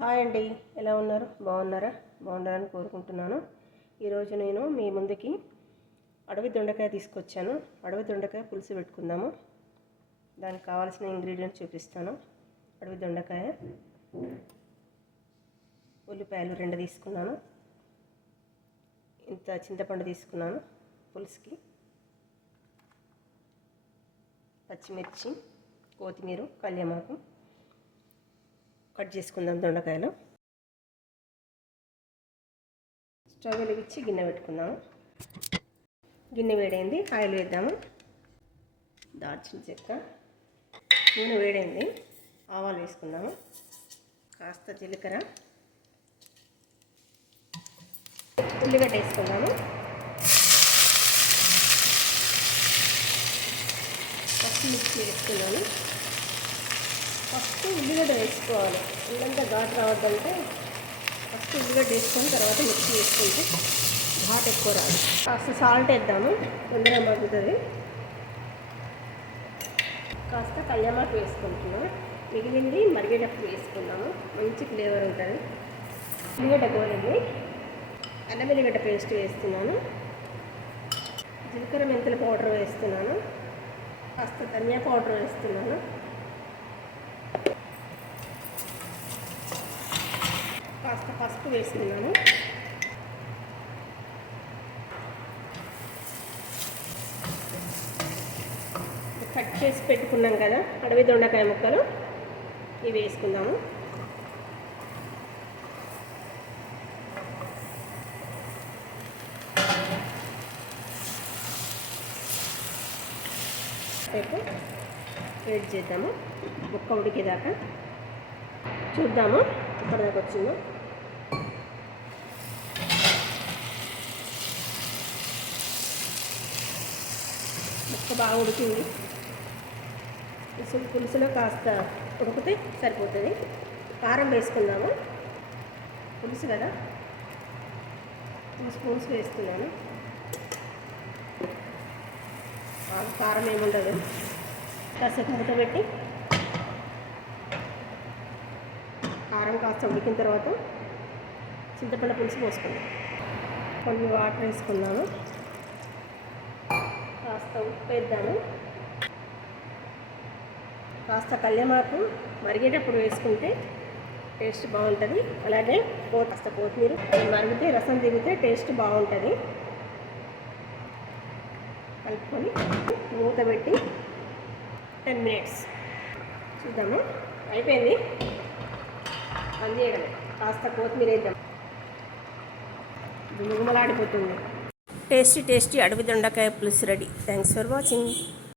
Hi అండి. ఎలా ఉన్నారు? బాగున్నారా? బాగున్నారని కోరుకుంటున్నాను. ఈరోజు నేను మీ ముందుకి అడవి దొండకాయ తీసుకొచ్చాను. అడవి దొండకాయ పులుసు పెట్టుకుందాము. దానికి కావాల్సిన ఇంగ్రీడియంట్స్ చూపిస్తాను. అడవి దొండకాయ ఉల్లిపాయలు రెండు తీసుకున్నాను. ఇంత చింతపండు తీసుకున్నాను పులుసుకి. పచ్చిమిర్చి కొత్తిమీర కళ్యామాకు. కట్ చేసుకుందాం దొండకాయలు. స్టవ్ వెలిగించి గిన్నె పెట్టుకుందాము గిన్నె వేడైంది ఆయిల్ వేద్దాము దాల్చిన చెక్క. నూనె వేడైంది ఆవాలు వేసుకుందాము కాస్త జీలకర్ర. ఉల్లిగడ్డ వేసుకుందాము. పచ్చిమిర్చి వేసుకున్నాను ఫస్ట్ ఉల్లిగడ్డ వేసుకోవాలి. ఇల్లంతా ఘాటు రావద్దంటే ఫస్ట్ ఉల్లిగడ్డ వేసుకొని తర్వాత మిక్సీ వేసుకుంటే ఘాట్ ఎక్కువ రాదు. కాస్త సాల్ట్ వేద్దాము. తొందరగా మగ్గుతుంది కాస్త కళ్యామాకు వేసుకుంటున్నాం. మిగిలింది మరిగేటప్పుడు వేసుకున్నాము మంచి ఫ్లేవర్ ఉంటుంది. ఉల్లిగడ్డ కోరింది అల్లం వెల్లిగడ్డ పేస్ట్ వేస్తున్నాను. జీలకర్ర మెంతుల పౌడర్ వేస్తున్నాను. కాస్త ధనియా పౌడర్ వేస్తున్నాను. కాస్త పసుపు వేసుకున్నాను కట్ చేసి పెట్టుకున్నాం కదా అడవి దొండకాయ ముక్కలు. ఇవి వేసుకుందాము. రేపు వేడి చేద్దాము. ముక్క ఉడికేదాకా. చూద్దాము. ఇప్పటిదాకా వచ్చిందో. బాగా ఉడికింది పులుసులో కాస్త ఉడికితే సరిపోతుంది. కారం వేసుకుందాము. పులుసు కదా? టూ స్పూన్స్ వేస్తున్నాను. బాగా కారం ఏముండదు. కాసేపు మూత పెట్టి కారం కాస్త ఉడికిన తర్వాత చింతపండు పులుసు పోసుకుందాం. కొన్ని వాటర్ వేసుకున్నాము కాస్త ఉప్పు వేద్దాము. కాస్త కళ్యమాకు మరిగేటప్పుడు వేసుకుంటే టేస్ట్ బాగుంటుంది. అలాగే కో కాస్త కొత్తిమీర మరిగితే రసం దిగితే టేస్ట్ బాగుంటుంది. కలుపుకొని మూత పెట్టి టెన్ మినిట్స్ చూద్దాము. అయిపోయింది? పని చేయడమే కాస్త కొత్తిమీర వేద్దాం. గుమలాడిపోతుంది టేస్టీ టేస్టీ అడవి దొండకాయ పులుసు రెడీ. Thanks for watching